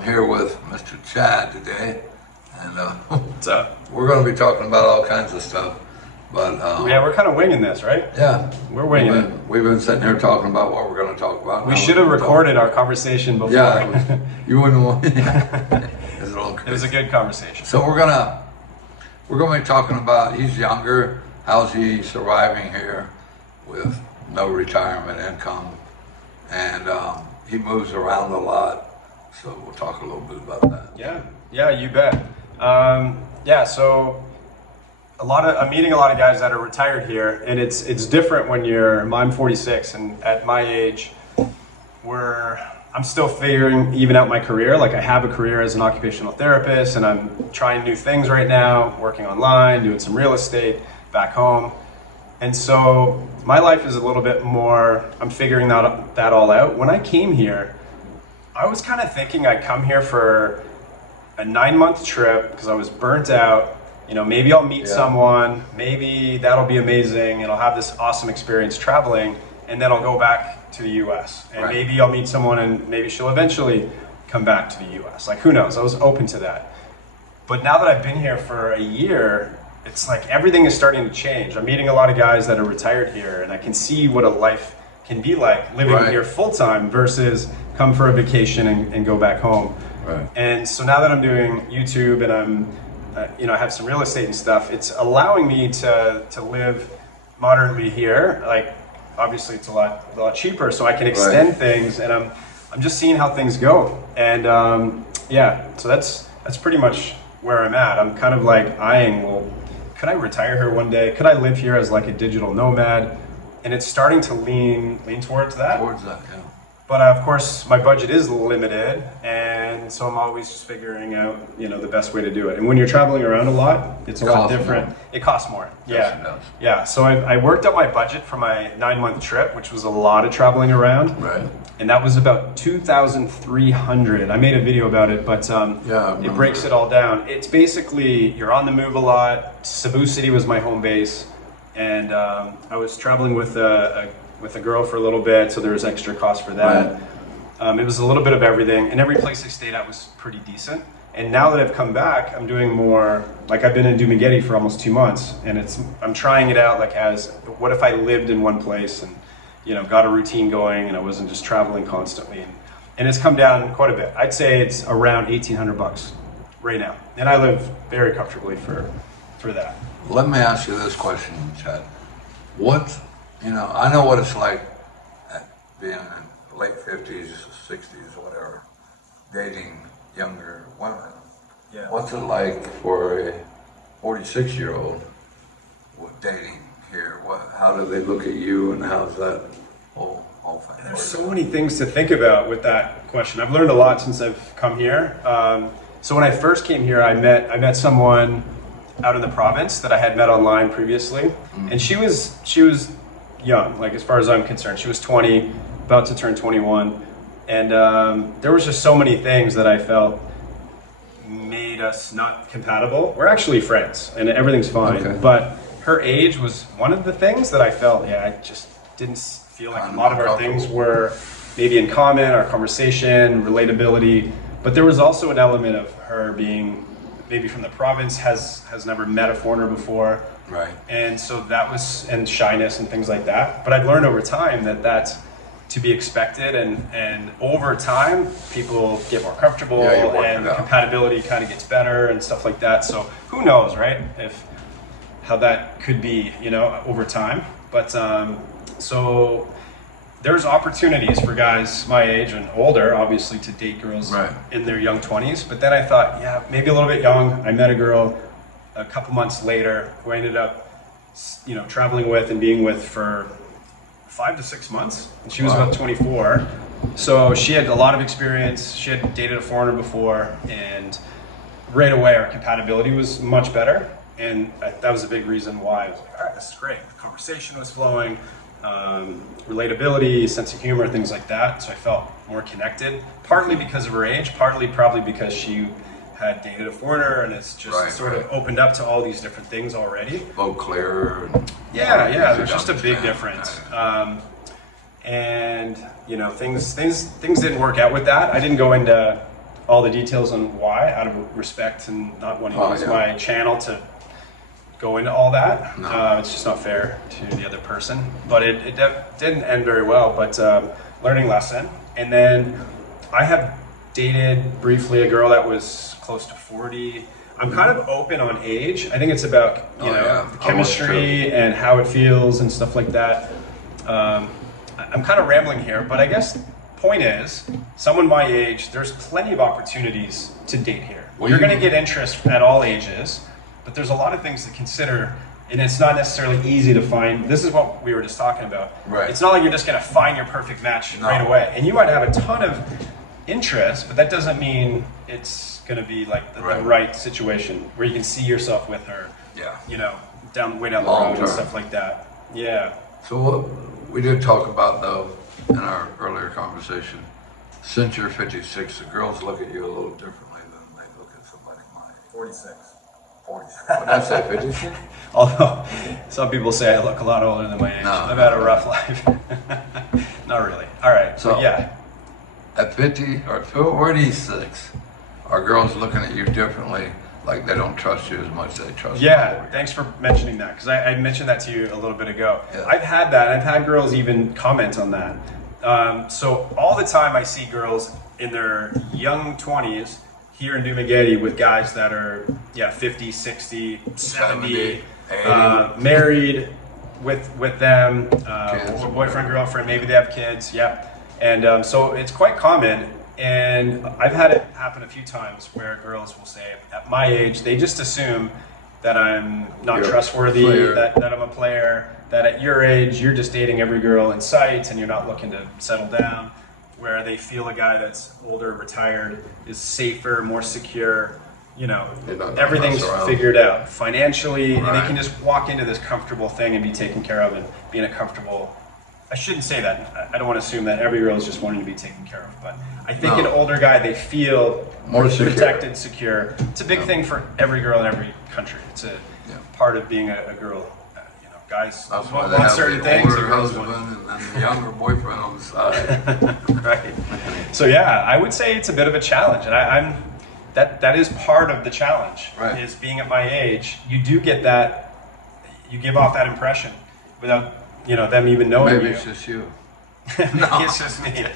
I'm here with Mr. Chad today, and What's up? we're going to be talking about all kinds of stuff. But Yeah, we're kind of winging this, right? yeah, We're winging it. we've been sitting here talking about what we're going to talk about. We should have recorded our conversation before. Yeah, you wouldn't want. It It was a good conversation. So we're gonna be talking about, he's younger, how's he surviving here with no retirement income, and he moves around a lot. So we'll talk a little bit about that. Yeah, you bet. So I'm meeting a lot of guys that are retired here, and it's different when I'm 46, and at my age, I'm still figuring even out my career. Like, I have a career as an occupational therapist, and I'm trying new things right now, working online, doing some real estate back home. And so my life is a little bit more, I'm figuring that all out. When I came here, I was kind of thinking I'd come here for a 9-month trip because I was burnt out. You know, maybe I'll meet someone, maybe that'll be amazing, and I'll have this awesome experience traveling, and then I'll go back to the US. And maybe I'll meet someone and maybe she'll eventually come back to the US. Like, who knows? I was open to that. But now that I've been here for a year, it's like everything is starting to change. I'm meeting a lot of guys that are retired here, and I can see what a life can be like living here full-time versus come for a vacation and go back home. And so now that I'm doing YouTube and I have some real estate and stuff, it's allowing me to live moderately here. Like, obviously it's a lot cheaper, so I can extend things, and I'm just seeing how things go. And so that's pretty much where I'm at. I'm kind of like eyeing, well, could I retire here one day? Could I live here as like a digital nomad? And it's starting to lean towards that. But of course, my budget is limited, and so I'm always just figuring out, the best way to do it. And when you're traveling around a lot, it's a lot different. More. It costs more. Yes, it does. Yeah. So I worked out my budget for my 9-month trip, which was a lot of traveling around. And that was about $2,300. I made a video about it, but it breaks it all down. It's basically, you're on the move a lot. Cebu City was my home base, and I was traveling with a girl for a little bit, so there was extra cost for that. It was a little bit of everything, and every place I stayed at was pretty decent. And now that I've come back, I'm doing more, like I've been in Dumaguete for almost 2 months, and I'm trying it out like as, what if I lived in one place and got a routine going, and I wasn't just traveling constantly. And it's come down quite a bit. I'd say it's around $1,800 right now, and I live very comfortably for that. Let me ask you this question, Chad. I know what it's like being in late 50s, 60s, whatever, dating younger women. What's it like for a 46-year-old with dating here? How do they look at you, and how's that whole thing? There's so many things to think about with that question. I've learned a lot since I've come here. So when I first came here, I met someone out in the province that I had met online previously, and she was young, like as far as I'm concerned. She was 20, about to turn 21, and there was just so many things that I felt made us not compatible. We're actually friends, and everything's fine, but her age was one of the things that I felt, I just didn't feel like a lot of our things were maybe in common, our conversation, relatability, but there was also an element of her being maybe from the province, has never met a foreigner before. And so that was, and shyness and things like that. But I've learned over time that that's to be expected, and over time, people get more comfortable, and compatibility kind of gets better and stuff like that. So who knows, right? How that could be, over time. But so there's opportunities for guys my age and older, obviously, to date girls in their young 20s. But then I thought, maybe a little bit young. I met a girl a couple months later who I ended up, traveling with and being with for 5 to 6 months. And she was about 24. So she had a lot of experience. She had dated a foreigner before, and right away our compatibility was much better. And that was a big reason why I was like, all right, this is great. The conversation was flowing. Relatability, sense of humor, things like that. So I felt more connected, partly because of her age, partly probably because she had dated a foreigner, and it's just sort of opened up to all these different things already. Low clear. There's just a big difference. And things didn't work out with that. I didn't go into all the details on why, out of respect and not wanting to use my channel to go into all that. No. It's just not fair to the other person. But it didn't end very well, but learning lesson. And then I have dated briefly a girl that was close to 40. I'm kind of open on age. I think it's about, you know, the chemistry and how it feels and stuff like that. I'm kind of rambling here, but I guess point is, someone my age, there's plenty of opportunities to date here. You're going to get interest at all ages, but there's a lot of things to consider, and it's not necessarily easy to find. This is what we were just talking about. Right. It's not like you're just going to find your perfect match right away. And you might have a ton of interest, but that doesn't mean it's going to be like the right situation where you can see yourself with her, you know, way down the road and stuff like that. Yeah. So what we did talk about, though, in our earlier conversation, since you're 56, the girls look at you a little differently than they look at somebody my age. 46. 46. What did I say, 56? Although some people say I look a lot older than my age. I've had a rough life. Not really. All right. So yeah. At 50 or 46, are girls looking at you differently? Like they don't trust you as much as they trust you? Yeah, thanks for mentioning that, because I mentioned that to you a little bit ago. Yeah. I've had that. I've had girls even comment on that. So all the time I see girls in their young 20s here in Dumaguete with guys that are 50, 60, 70, married with them, boyfriend, girlfriend, maybe they have kids, and so it's quite common. And I've had it happen a few times where girls will say, at my age, they just assume that I'm not trustworthy, that I'm a player, that at your age, you're just dating every girl in sight and you're not looking to settle down, where they feel a guy that's older, retired, is safer, more secure, you know, everything's figured out financially, and they can just walk into this comfortable thing and be taken care of and be in a comfortable. I shouldn't say that. I don't want to assume that every girl is just wanting to be taken care of, but I think an older guy, they feel more protected, secure. It's a big thing for every girl in every country. It's a part of being a girl. You know, guys want certain things. Older husband and the younger boyfriend on the side. Right. So yeah, I would say it's a bit of a challenge, and that is part of the challenge. Right. Is being at my age, you do get that. You give off that impression without them even knowing you. Maybe it's just you. Maybe it's just me.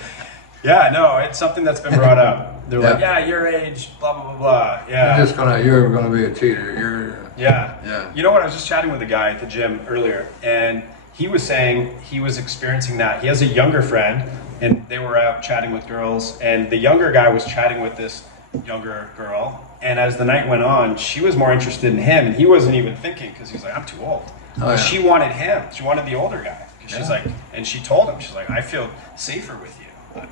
Yeah, no, it's something that's been brought up. They're like, your age, blah, blah, blah, blah. Yeah. You're gonna be a cheater. Yeah. You know what, I was just chatting with a guy at the gym earlier, and he was saying he was experiencing that. He has a younger friend, and they were out chatting with girls, and the younger guy was chatting with this younger girl, and as the night went on, she was more interested in him, and he wasn't even thinking, because he's like, I'm too old. She wanted him. She wanted the older guy. She's like, and she told him, she's like, I feel safer with you.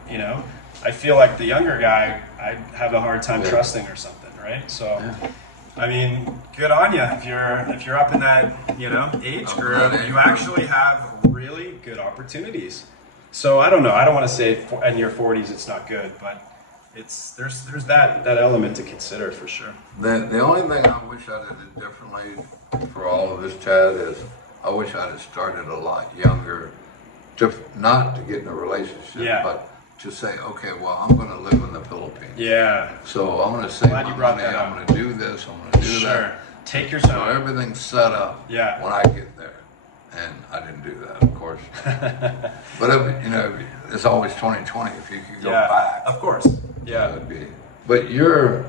You know, I feel like the younger guy, I'd have a hard time trusting or something, right? So, I mean, good on you if you're up in that age group. You actually have really good opportunities. So I don't know. I don't want to say in your 40s it's not good, but there's that element to consider for sure. The only thing I wish I did differently for all of this, Chad, is I wish I'd have started a lot younger, not to get in a relationship, but to say, okay, well, I'm going to live in the Philippines. Yeah. So I'm going to save my money. I'm going to do this. I'm going to do that. Take your time. So everything's set up when I get there. And I didn't do that, of course. But it's always 2020 if you could go back. Of course. Yeah. But you're.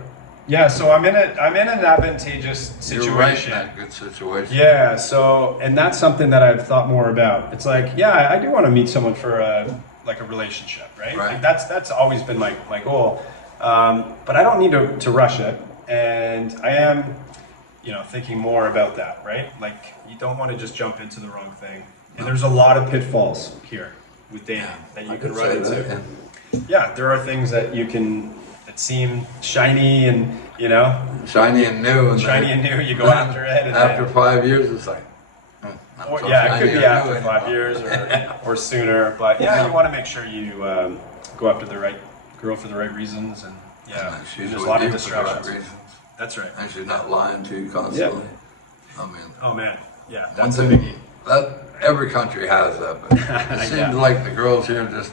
Yeah, so I'm in an advantageous situation. You're right in that good situation. Yeah, so, and that's something that I've thought more about. It's like, I do want to meet someone for a relationship, right? Like that's always been my goal. But I don't need to rush it. And I am, thinking more about that, right? Like, you don't want to just jump into the wrong thing. And there's a lot of pitfalls here with dating that you can run into. Yeah, there are things that seem shiny and shiny and new, you go after it, and after 5 years it's like it could be after 5 years or sooner, but you want to make sure you go after the right girl for the right reasons, and there's a lot of distractions. That's right, and she's not lying to you constantly. Oh man, that's a biggie. That every country has that, but it seems like the girls here just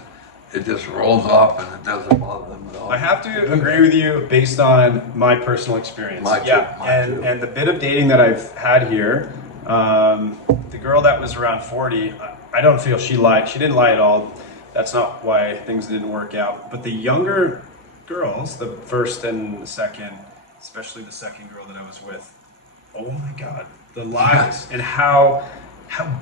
it just rolls off and it doesn't bother them at all. I have to agree with you based on my personal experience. Mine too, mine too. And the bit of dating that I've had here, the girl that was around 40, I don't feel she lied. She didn't lie at all. That's not why things didn't work out. But the younger girls, the first and the second, especially the second girl that I was with, oh my God, the lies and how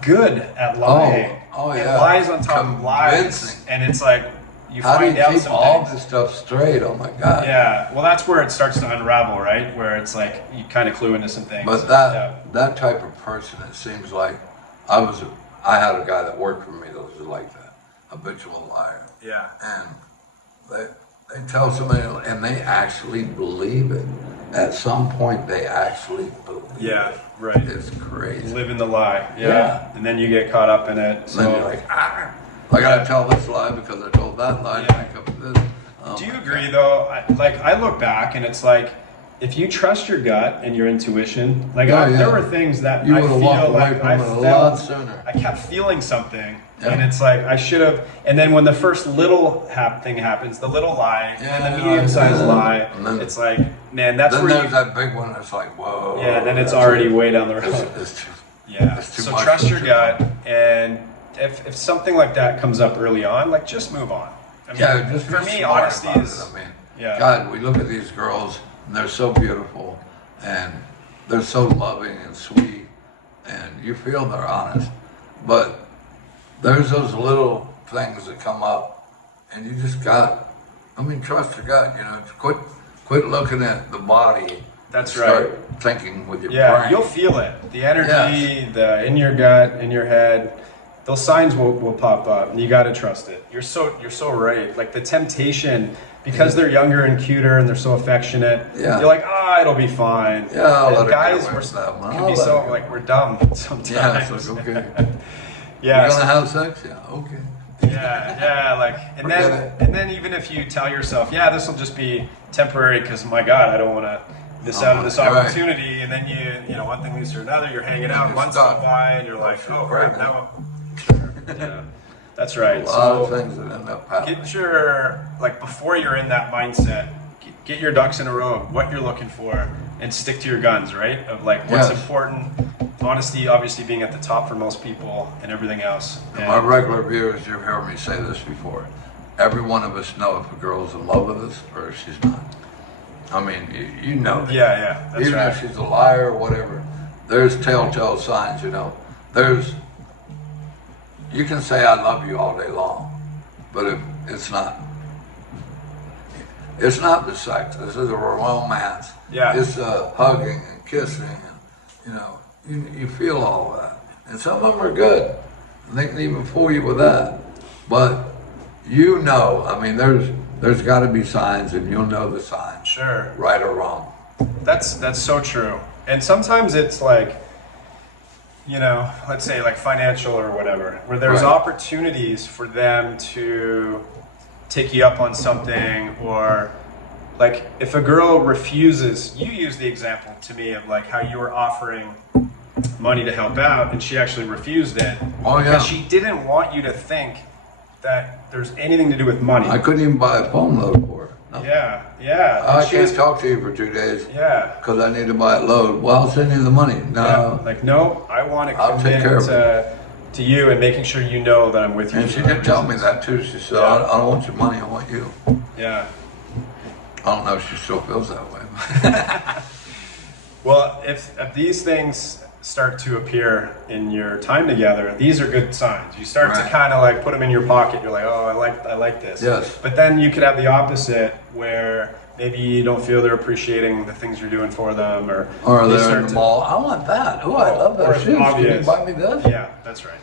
good at lying. Oh and yeah. lies on top of lies. Convincing. And it's like, you How do find you out keep some all things. this stuff straight? Oh my God. Yeah, well, that's where it starts to unravel, right? Where it's like you kind of clue into some things. But that type of person, it seems like I had a guy that worked for me that was like that, habitual liar. Yeah. And they tell somebody, and they actually believe it. At some point, they actually believe it. Yeah, right. It's crazy. Living the lie. Yeah. And then you get caught up in it. So And then you're like, I gotta tell this lie because I told that lie to make up for this. do you agree though? I look back and it's like, if you trust your gut and your intuition, like there were things that you I would have feel walked away like from I it a lot sooner. I kept feeling something, Yeah. and it's like I should have. And then when the first little thing happens, the little lie and the medium-sized lie, and then, it's like, man, that's then where there's that big one that's like, whoa. yeah. Then it's already way down the road. It's too, Yeah. it's too So much trust your too gut, much. and if something like that comes up early on, like just move on. I mean, Yeah, just for be me, smart honesty about is. it. I mean, Yeah. God, we look at these girls and they're so beautiful and they're so loving and sweet, and you feel they're honest. But there's those little things that come up, and you just trust your gut. You know, quit looking at the body. That's start right. thinking with your Yeah, brain. you'll feel it. The energy, the in your gut, in your head, those signs will pop up, and you got to trust it. You're so right. Like the temptation, because they're younger and cuter and they're so affectionate. Yeah. You're like, it'll be fine. Yeah, I'll let and her guys, get away with that one. can I'll be let so her like we're dumb sometimes. Yeah, it's like, okay. Yeah. We're gonna have sex? Yeah, okay. Yeah, like, and then even if you tell yourself, yeah, this will just be temporary because my God, I don't want to miss out on this opportunity, and then you know, one thing leads to another, you're hanging out, months go by, and you're like, oh crap, now, yeah, that's right. A lot of things that end up happening. Get your, like, before you're in that mindset, get your ducks in a row of what you're looking for, and stick to your guns, right? Of like what's important. Honesty, obviously, being at the top for most people, and everything else. And my regular viewers, you've heard me say this before. Every one of us know if a girl's in love with us or if she's not. I mean, you know that. Yeah, that's even right. if she's a liar or whatever, there's telltale signs, you know. You can say I love you all day long, but if it's not the sex. This is a romance. Yeah. It's hugging and kissing, and you know, you feel all of that. And some of them are good, and they can even fool you with that. But you know, I mean, there's got to be signs, and you'll know the signs. Sure. Right or wrong. That's so true. And sometimes it's like, you know, let's say like financial or whatever, where there's opportunities for them to take you up on something, or like if a girl refuses, you use the example to me of like how you were offering money to help out and she actually refused it. Oh, yeah. Because she didn't want you to think that there's anything to do with money. I couldn't even buy a phone load for her. No. Yeah. I can't talk to you for 2 days. Yeah. Because I need to buy a load. Well, I'll send you the money. No. Yeah. Like, no, I want to commit to you and making sure you know that I'm with you. And she did tell me that too. She said, I don't want your money, I want you. Yeah. I don't know if she still feels that way. Well, if these things start to appear in your time together, these are good signs. You start to kind of like put them in your pocket. You're like, oh, I like this. Yes. But then you could have the opposite, where maybe you don't feel they're appreciating the things you're doing for them, or they're in the mall. I want that. Oh, I love those shoes. Can you buy me this? Yeah, that's right.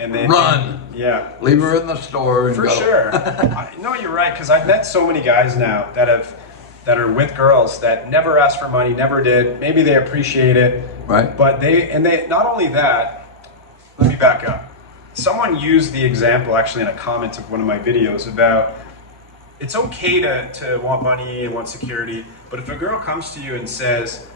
And then run. Yeah. Leave her in the store and for go. Sure. No, you're right, because I've met so many guys now that are with girls that never asked for money, never did. Maybe they appreciate it. Right. But they not only that, let me back up. Someone used the example actually in a comment of one of my videos about it's okay to want money and want security, but if a girl comes to you and says,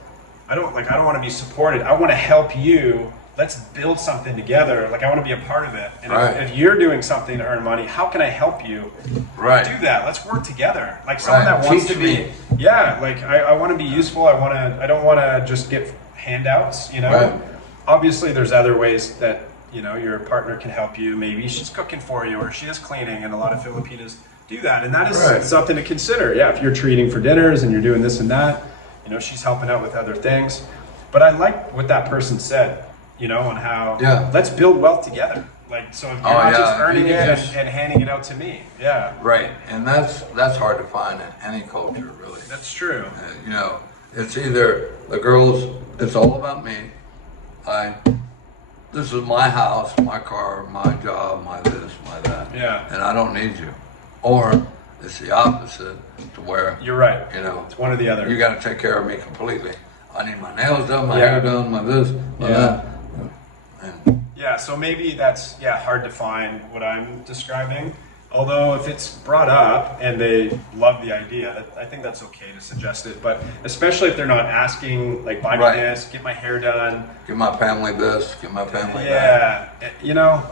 I don't want to be supported, I want to help you let's build something together. Like, I want to be a part of it. And Right. if you're doing something to earn money, how can I help you Right. do that? Let's work together. Like someone Right. that wants Teach to be, me. yeah, like I want to be useful. I don't want to just get handouts, you know? Right. Obviously there's other ways that, you know, your partner can help you. Maybe she's cooking for you or she is cleaning, and a lot of Filipinas do that. And that is Right. something to consider. Yeah, if you're treating for dinners and you're doing this and that, you know, she's helping out with other things. But I like what that person said, you know, on how let's build wealth together. Like, so if you're not just earning it and handing it out to me. Yeah. Right. And that's hard to find in any culture, really. That's true. You know, it's either the girls, it's all about me. This is my house, my car, my job, my this, my that. Yeah. And I don't need you. Or it's the opposite, to where you're right. You know, it's one or the other. You got to take care of me completely. I need my nails done, my hair done, my this, my that. And yeah, so maybe that's hard to find what I'm describing. Although if it's brought up and they love the idea, I think that's okay to suggest it. But especially if they're not asking, like, buy me this, get my hair done, give my family this, give my family that. Yeah, you know,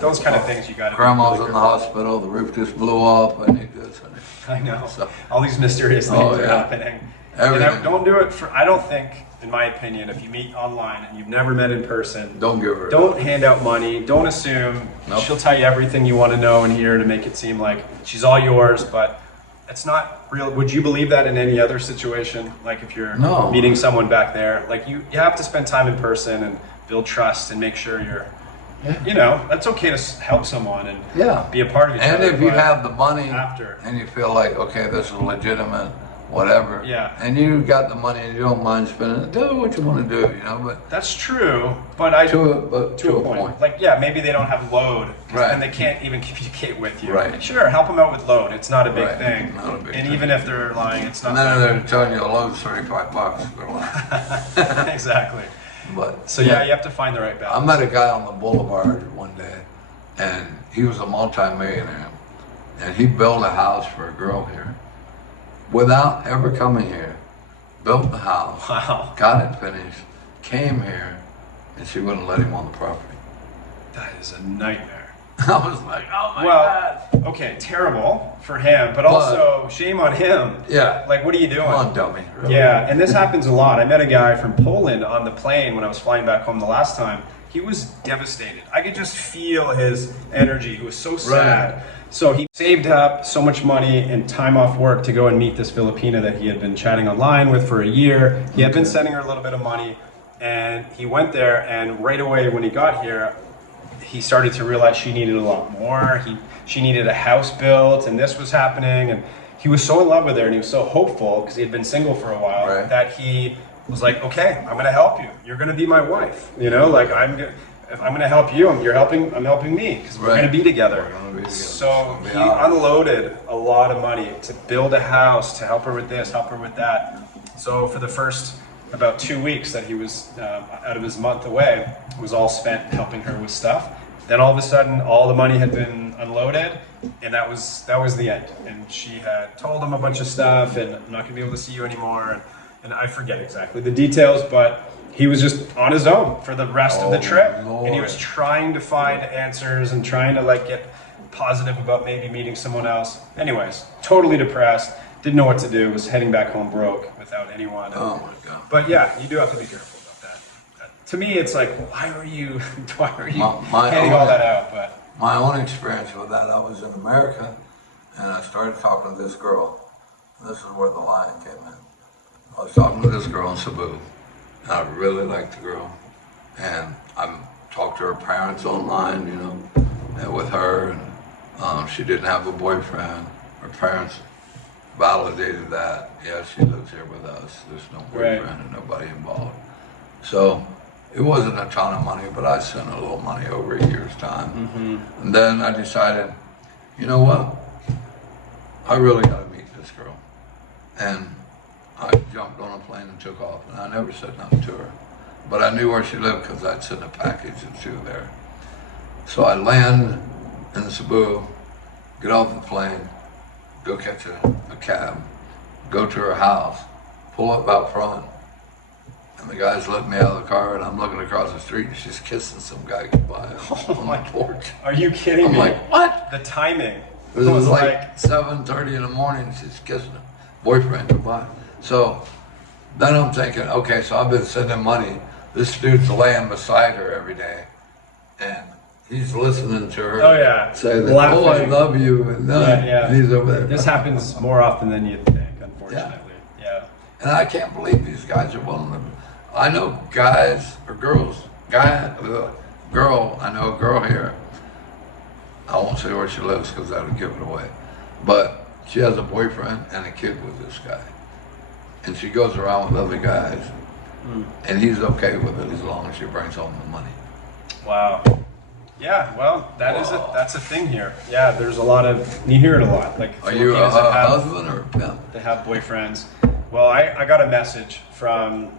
those kind of things you got to. Grandma's in the hospital. The roof just blew off. I need this. I know. So, all these mysterious things are happening. Everything. And don't do it for. I don't think, in my opinion, if you meet online and you've never met in person, don't give her. Don't hand out money. Don't assume. Nope. She'll tell you everything you want to know in here to make it seem like she's all yours, but it's not real. Would you believe that in any other situation? Like if you're meeting someone back there, like you have to spend time in person and build trust and make sure you're. You know, that's okay to help someone and be a part of each other. And if you have the money and you feel like, okay, this is legitimate, whatever. Yeah. And you got the money and you don't mind spending it, do what you want to do, you know. But that's true. But to a point. Like, maybe they don't have load, and they can't even communicate with you. Right. Sure, help them out with load. It's not a big thing. Not a big and thing. even if they're lying, it's not. And then they're telling you a load's $35. They're lying. Exactly. But so you have to find the right balance. I met a guy on the boulevard one day, and he was a multi-millionaire, and he built a house for a girl here without ever coming here. Built the house, got it finished, came here, and she wouldn't let him on the property. That is a nightmare. I was like, oh my God. Okay, terrible for him, but also shame on him. Yeah. Like, what are you doing? Come on, dummy. Really? Yeah, and this happens a lot. I met a guy from Poland on the plane when I was flying back home the last time. He was devastated. I could just feel his energy. He was so sad. Right. So he saved up so much money and time off work to go and meet this Filipina that he had been chatting online with for a year. He had been sending her a little bit of money, and he went there, and right away when he got here, he started to realize she needed a lot more. She needed a house built, and this was happening, and he was so in love with her, and he was so hopeful because he had been single for a while that he was like, "Okay, I'm going to help you. You're going to be my wife. You know, like I'm going to help you. I'm helping me because we're going to be together." So he unloaded a lot of money to build a house, to help her with this, help her with that. So for the first about 2 weeks that he was out of his month away, it was all spent helping her with stuff. Then all of a sudden, all the money had been unloaded, and that was the end. And she had told him a bunch of stuff, and I'm not going to be able to see you anymore. And I forget exactly the details, but he was just on his own for the rest of the trip. Lord. And he was trying to find answers and trying to like get positive about maybe meeting someone else. Anyways, totally depressed. Didn't know what to do, was heading back home broke without anyone. Oh my God. But yeah, you do have to be careful about that. To me, it's like, why are you handing all that out? But my own experience with that, I was in America, and I started talking to this girl. This is where the line came in. I was talking to this girl in Cebu, and I really liked the girl. And I talked to her parents online, you know, and with her, and she didn't have a boyfriend. Her parents validated that. Yeah, she lives here with us. There's no boyfriend and nobody involved. So it wasn't a ton of money, but I sent a little money over a year's time. Mm-hmm. And then I decided, you know what? I really got to meet this girl. And I jumped on a plane and took off, and I never said nothing to her. But I knew where she lived because I'd sent a package and she was there. So I land in Cebu, get off the plane, go catch a cab, go to her house, pull up out front, And the guy's letting me out of the car, and I'm looking across the street, and she's kissing some guy goodbye on my porch. Are you kidding me? I'm like, what? The timing. It was like 7:30 in the morning, she's kissing her boyfriend goodbye. So then I'm thinking, okay, so I've been sending money. This dude's laying beside her every day, and he's listening to her say that, oh, I love you, and he's over there. This happens more often than you think, unfortunately. Yeah. And I can't believe these guys are willing to. I know guys or girls, girl, I know a girl here. I won't say where she lives because that would give it away. But she has a boyfriend and a kid with this guy. And she goes around with other guys. And he's okay with it as long as she brings home the money. Wow. Yeah, well, that's a thing here. Yeah, there's a lot of, you hear it a lot. Like, are you a husband or a pimp? They have boyfriends. Well, I got a message from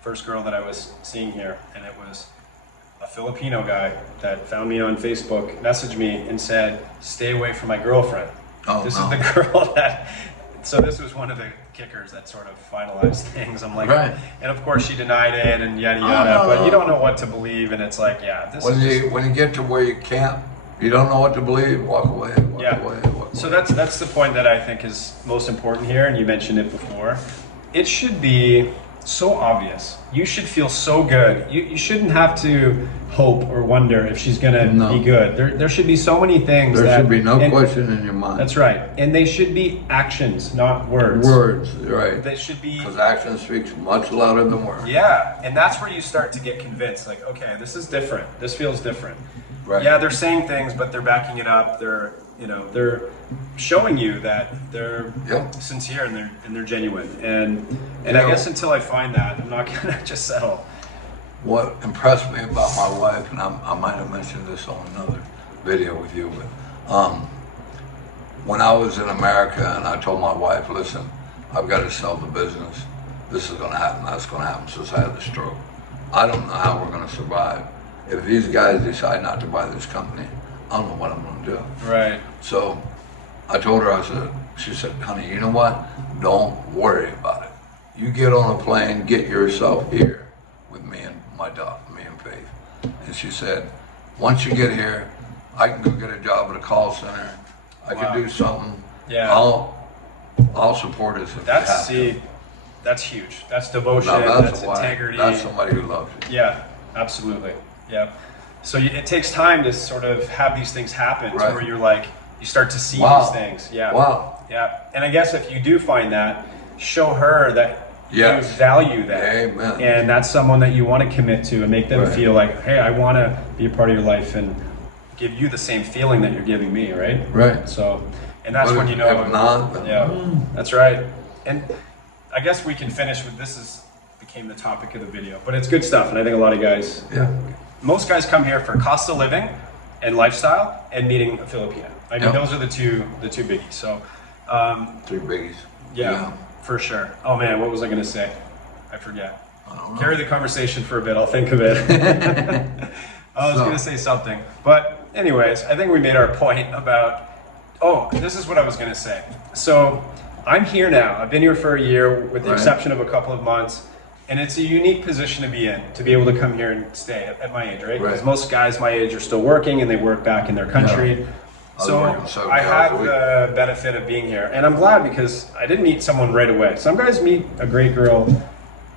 first girl that I was seeing here, and it was a Filipino guy that found me on Facebook, messaged me and said, stay away from my girlfriend. This is the girl that, so this was one of the kickers that sort of finalized things. I'm like, and of course she denied it and yada yada, but you don't know what to believe, and it's like, when you get to where you can't, you don't know what to believe, walk away, walk away. So that's the point that I think is most important here, and you mentioned it before. It should be so obvious. You should feel so good. You shouldn't have to hope or wonder if she's gonna be good. There should be so many things. There should be no question in your mind. That's right. And they should be actions, not words. Words, right. They should be, because action speaks much louder than words. Yeah, and that's where you start to get convinced, like, okay, this is different. This feels different. Right. Yeah, they're saying things, but they're backing it up. They're showing you that they're sincere and they're genuine. And I guess until I find that, I'm not gonna just settle. What impressed me about my wife, and I might have mentioned this on another video with you, but when I was in America and I told my wife, listen, I've got to sell the business. This is going to happen. That's going to happen since I had the stroke. I don't know how we're going to survive. If these guys decide not to buy this company, I don't know what I'm going to do. Right. So I told her, she said, honey, you know what? Don't worry about it. You get on a plane, get yourself here with me and me and Faith. And she said, once you get here, I can go get a job at a call center. I can do something. Yeah. I'll support us if that's huge. That's devotion. That's integrity. That's somebody who loves you. Yeah, absolutely. Yeah. So it takes time to sort of have these things happen to where you're like, you start to see these things. Yeah. Wow. Yeah. And I guess if you do find that, show her that you value that. Amen. And that's someone that you want to commit to and make them feel like, hey, I want to be a part of your life and give you the same feeling that you're giving me, right? Right. So, and that's when you know. If not, that's right. And I guess we can finish with this became the topic of the video, but it's good stuff. And I think a lot of guys, most guys come here for cost of living and lifestyle and meeting a Filipino. I mean, those are the two biggies. So, 3 biggies. Yeah, for sure. Oh man, what was I going to say? I forget. I don't know. Carry the conversation for a bit. I'll think of it. I was going to say something, but anyways, I think we made our point about. Oh, this is what I was going to say. So I'm here now. I've been here for a year, with the exception of a couple of months. And it's a unique position to be in, to be able to come here and stay at my age, right? Because most guys my age are still working and they work back in their country. So I have the benefit of being here. And I'm glad because I didn't meet someone right away. Some guys meet a great girl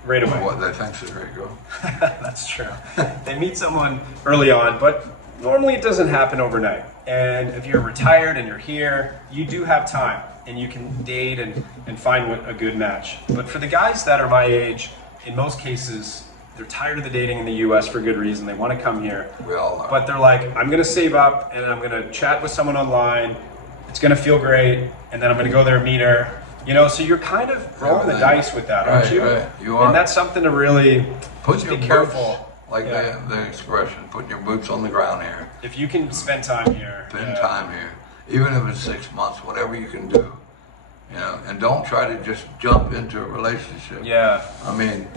right away. What they think is a great girl. That's true. They meet someone early on, but normally it doesn't happen overnight. And if you're retired and you're here, you do have time and you can date and find a good match. But for the guys that are my age, in most cases, they're tired of the dating in the US for good reason. They want to come here. We all are. But they're like, I'm going to save up and I'm going to chat with someone online. It's going to feel great. And then I'm going to go there and meet her. You know, so you're kind of rolling the dice with that, aren't you? Right, you are. And that's something to really be careful. Like the expression, put your boots on the ground here. If you can spend time here. Spend time here. Even if it's 6 months, whatever you can do. You know, and don't try to just jump into a relationship. Yeah. I mean,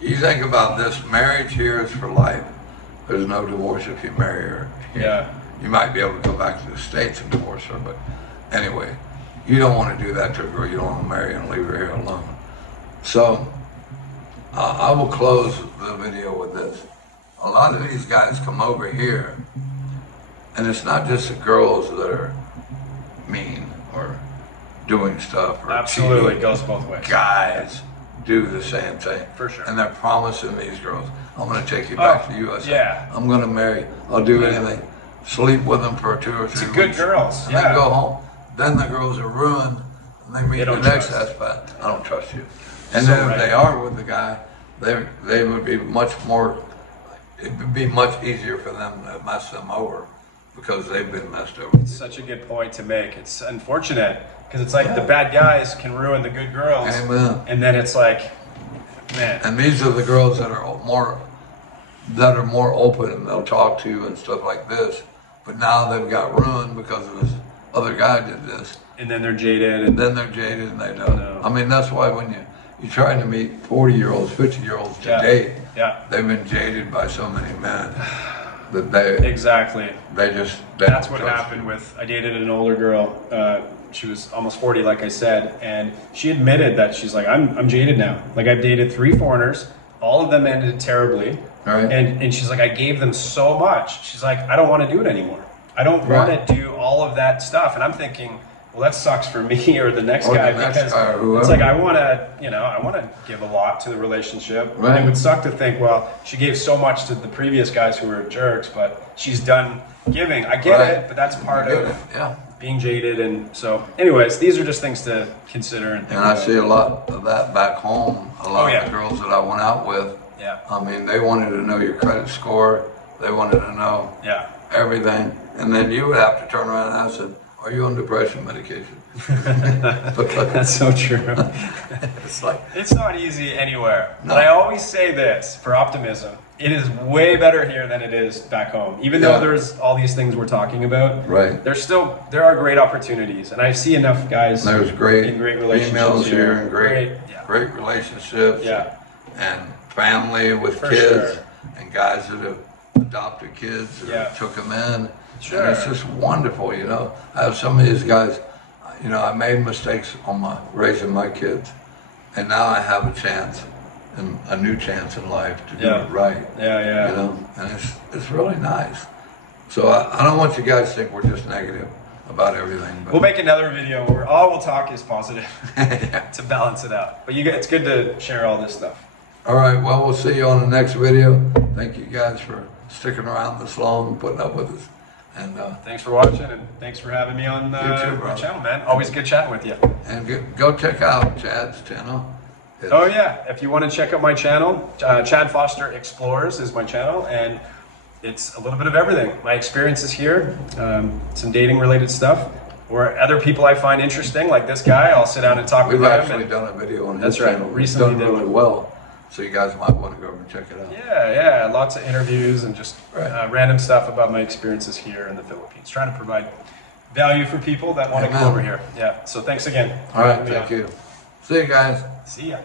you think about this, marriage here is for life. There's no divorce if you marry her here. Yeah. You might be able to go back to the States and divorce her, but anyway, you don't want to do that to a girl. You don't want to marry and leave her here alone. So, I will close the video with this. A lot of these guys come over here, and it's not just the girls that are mean or doing stuff. Or Absolutely, cheating. it goes both ways. Guys do the same thing. For sure. And they're promising these girls, I'm going to take you back to the USA. Yeah. I'm going to marry you. I'll do anything. Sleep with them for 2 or 3 weeks. Good girls. And Yeah. then go home. Then the girls are ruined, and they meet the next trust. expat. I don't trust you. And So then right. if they are with the guy, they would be much more, it would be much easier for them to mess them over because they've been messed over. Such a good point to make. It's unfortunate because it's like the bad guys can ruin the good girls. Amen. And then it's like, man. And these are the girls that are more open, and they'll talk to you and stuff like this. But now they've got ruined because of this other guy did this. And then they're jaded. And then they're jaded and they don't. No. I mean, that's why when you're trying to meet 40-year-olds, 50-year-olds to date, they've been jaded by so many men that Exactly. That's what happened I dated an older girl. She was almost 40, like I said, and she admitted that she's like, I'm jaded now. Like, I've dated 3 foreigners. All of them ended terribly. Right. And she's like, I gave them so much. She's like, I don't want to do it anymore. I don't want to do all of that stuff. And I'm thinking, well, that sucks for me or the next guy, because it's like I want to give a lot to the relationship. Right. And it would suck to think, well, she gave so much to the previous guys who were jerks, but she's done giving. I get it, but that's part of being jaded. And so, anyways, these are just things to consider and think about. I see a lot of that back home. A lot of the girls that I went out with. Yeah. I mean, they wanted to know your credit score. They wanted to know everything. And then you would have to turn around and ask them, are you on depression medication? That's so true. It's not easy anywhere. No. But I always say this for optimism. It is way better here than it is back home. Even though there's all these things we're talking about, there are great opportunities. And I see enough guys in great relationships females here and great relationships. Yeah. And family with kids and guys that have adopted kids or took them in. Sure. And it's just wonderful, you know. I have some of these guys, you know, I made mistakes on raising my kids, and now I have a chance, and a new chance in life to do it right. Yeah. You know, and it's really nice. So I don't want you guys to think we're just negative about everything. But we'll make another video where all we'll talk is positive to balance it out. But it's good to share all this stuff. All right, well, we'll see you on the next video. Thank you guys for sticking around this long and putting up with us. And thanks for watching, and thanks for having me on the channel, man. Always good chatting with you. And go check out Chad's channel. If you want to check out my channel, Chad Foster Explores is my channel, and it's a little bit of everything. My experiences here, some dating related stuff, or other people I find interesting, like this guy. I'll sit down and talk with him. We've actually done a video on his channel. Recently done really well. So you guys might want to go over and check it out. Yeah, lots of interviews and just random stuff about my experiences here in the Philippines. Trying to provide value for people that want to come over here. Yeah, so thanks again. All right, thank you. See you guys. See ya.